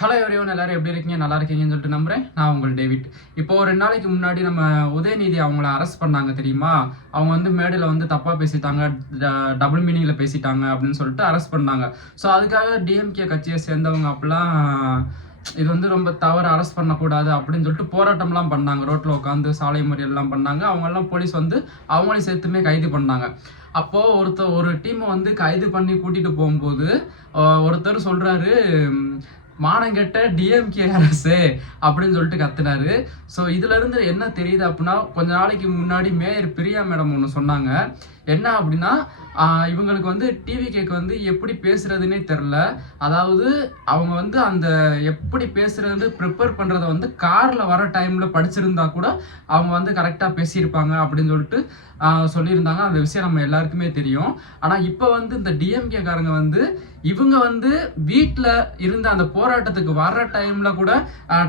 Hello everyone, எல்லாரும் எப்படி இருக்கீங்க? நல்லா இருக்கீங்கன்னு சொல்லிட்டு நம்புறேன். நான் உங்கள் டேவிட். இப்போ ஒரு 2 நாளைக்கு முன்னாடி நம்ம உதயநிதி அவங்கள அரெஸ்ட் பண்ணாங்க தெரியுமா? அவங்க வந்து மேடையில் வந்து தப்பாக பேசிட்டாங்க, டபுள் மீனிங்கில் பேசிட்டாங்க அப்படின்னு சொல்லிட்டு அரெஸ்ட் பண்ணாங்க. ஸோ அதுக்காக டிஎம்கே கட்சியை சேர்ந்தவங்க அப்படிலாம் இது வந்து ரொம்ப தவறு, அரெஸ்ட் பண்ணக்கூடாது அப்படின்னு சொல்லிட்டு போராட்டம்லாம் பண்ணாங்க. ரோட்டில் உட்காந்து சாலை மறியல்லாம் பண்ணாங்க. அவங்கெல்லாம் போலீஸ் வந்து அவங்களையும் சேர்த்துமே கைது பண்ணாங்க. அப்போது ஒரு டீமை வந்து கைது பண்ணி கூட்டிகிட்டு போகும்போது ஒருத்தர் சொல்கிறாரு, மானங்கெட்ட டிஎம்கே அரசு அப்படின்னு சொல்லிட்டு கத்துனாரு. ஸோ இதுல இருந்து என்ன தெரியுது அப்படின்னா, கொஞ்ச நாளைக்கு முன்னாடி மேயர் பிரியா மேடம் ஒன்று சொன்னாங்க. என்ன அப்படின்னா, இவங்களுக்கு வந்து டிவிகேக்கு வந்து எப்படி பேசுறதுன்னே தெரில. அதாவது அவங்க வந்து அந்த எப்படி பேசுறது ப்ரிப்பேர் பண்ணுறத வந்து காரில் வர டைமில் படிச்சிருந்தா கூட அவங்க வந்து கரெக்டாக பேசியிருப்பாங்க அப்படின்னு சொல்லிட்டு சொல்லியிருந்தாங்க. அந்த விஷயம் நம்ம எல்லாருக்குமே தெரியும். ஆனால் இப்போ வந்து இந்த டிஎம்கே காரங்க வந்து இவங்க வந்து வீட்டில் இருந்த அந்த போராட்டத்துக்கு வர்ற டைமில் கூட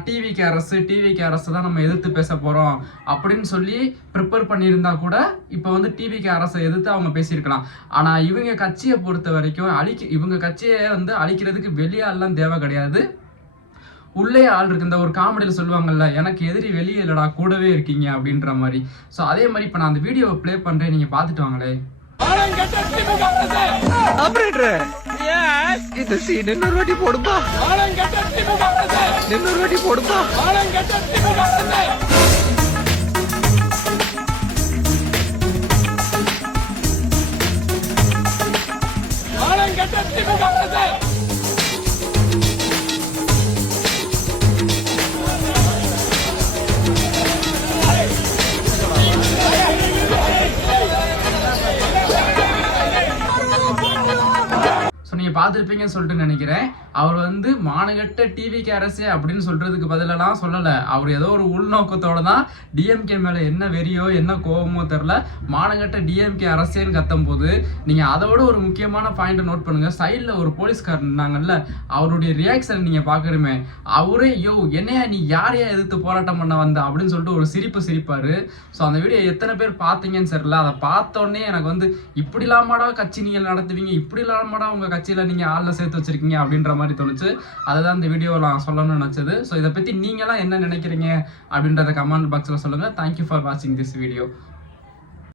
டிவிகே அரசு தான் நம்ம எதிர்த்து பேச போகிறோம் அப்படின்னு சொல்லி ப்ரிப்பேர் பண்ணியிருந்தா கூட இப்போ வந்து டிவிகே அரசை எதிர்த்து அவங்க பேசியிருக்கலாம். ஆனால் இவங்க கட்சியை பொறுத்த வரைக்கும் இவங்க கட்சியை வந்து அழிக்கிறதுக்கு வெளியாலாம் தேவை கிடையாது, உள்ளே ஆள் இருக்கு. இந்த ஒரு காமெடியில் சொல்லுவாங்கல்ல, எனக்கு எதிரி வெளியே இல்லடா கூடவே இருக்கீங்க அப்படின்ற மாதிரி. ஸோ அதே மாதிரி இப்போ நான் அந்த வீடியோவை ப்ளே பண்ணுறேன், நீங்கள் பார்த்துட்டு வாங்களே. இந்த சீன் இன்னொரு வாட்டி போடுப்பா, இன்னொரு வாட்டி போடுப்பா. நீங்க பார்த்துருப்பீங்கன்னு சொல்லிட்டு நினைக்கிறேன். அவர் வந்து மானகட்ட டிவிகே அரசே அப்படின்னு சொல்றதுக்கு பதிலெல்லாம் சொல்லலை. அவர் ஏதோ ஒரு உள்நோக்கத்தோட தான் டிஎம்கே மேலே என்ன வெறியோ என்ன கோபமோ தெரில, மானகட்ட டிஎம்கே அரசேன்னு கத்தும் போது நீங்க அதோட ஒரு முக்கியமான பாயிண்ட் நோட் பண்ணுங்க. சைடில் ஒரு போலீஸ்காரர் இருந்தாங்கல்ல, அவருடைய ரியாக்ஷன் நீங்க பாக்குறமே, அவரே என்னையா நீ யாரையா எதிர்த்து போராட்டம் பண்ண வந்த அப்படின்னு சொல்லிட்டு ஒரு சிரிப்பாரு. ஸோ அந்த வீடியோ எத்தனை பேர் பார்த்தீங்கன்னு தெரியல. அதை பார்த்தோன்னே எனக்கு வந்து இப்படி இல்லாமடா கட்சி நீங்கள் நடத்துவீங்க, இப்படி இல்லாமடா உங்க கட்சியில நீங்க ஆள்ல சேர்த்து வச்சிருக்கீங்க அப்படின்ற மாதிரி தோணுச்சு. அதுதான் இந்த வீடியோவில் நான் சொல்லணும்னு நினைச்சது. ஸோ இதை பத்தி நீங்களாம் என்ன நினைக்கிறீங்க அப்படின்றத கமெண்ட் பாக்ஸ்ல சொல்லுங்க. தேங்க்யூ ஃபார் வாட்சிங் திஸ் வீடியோ.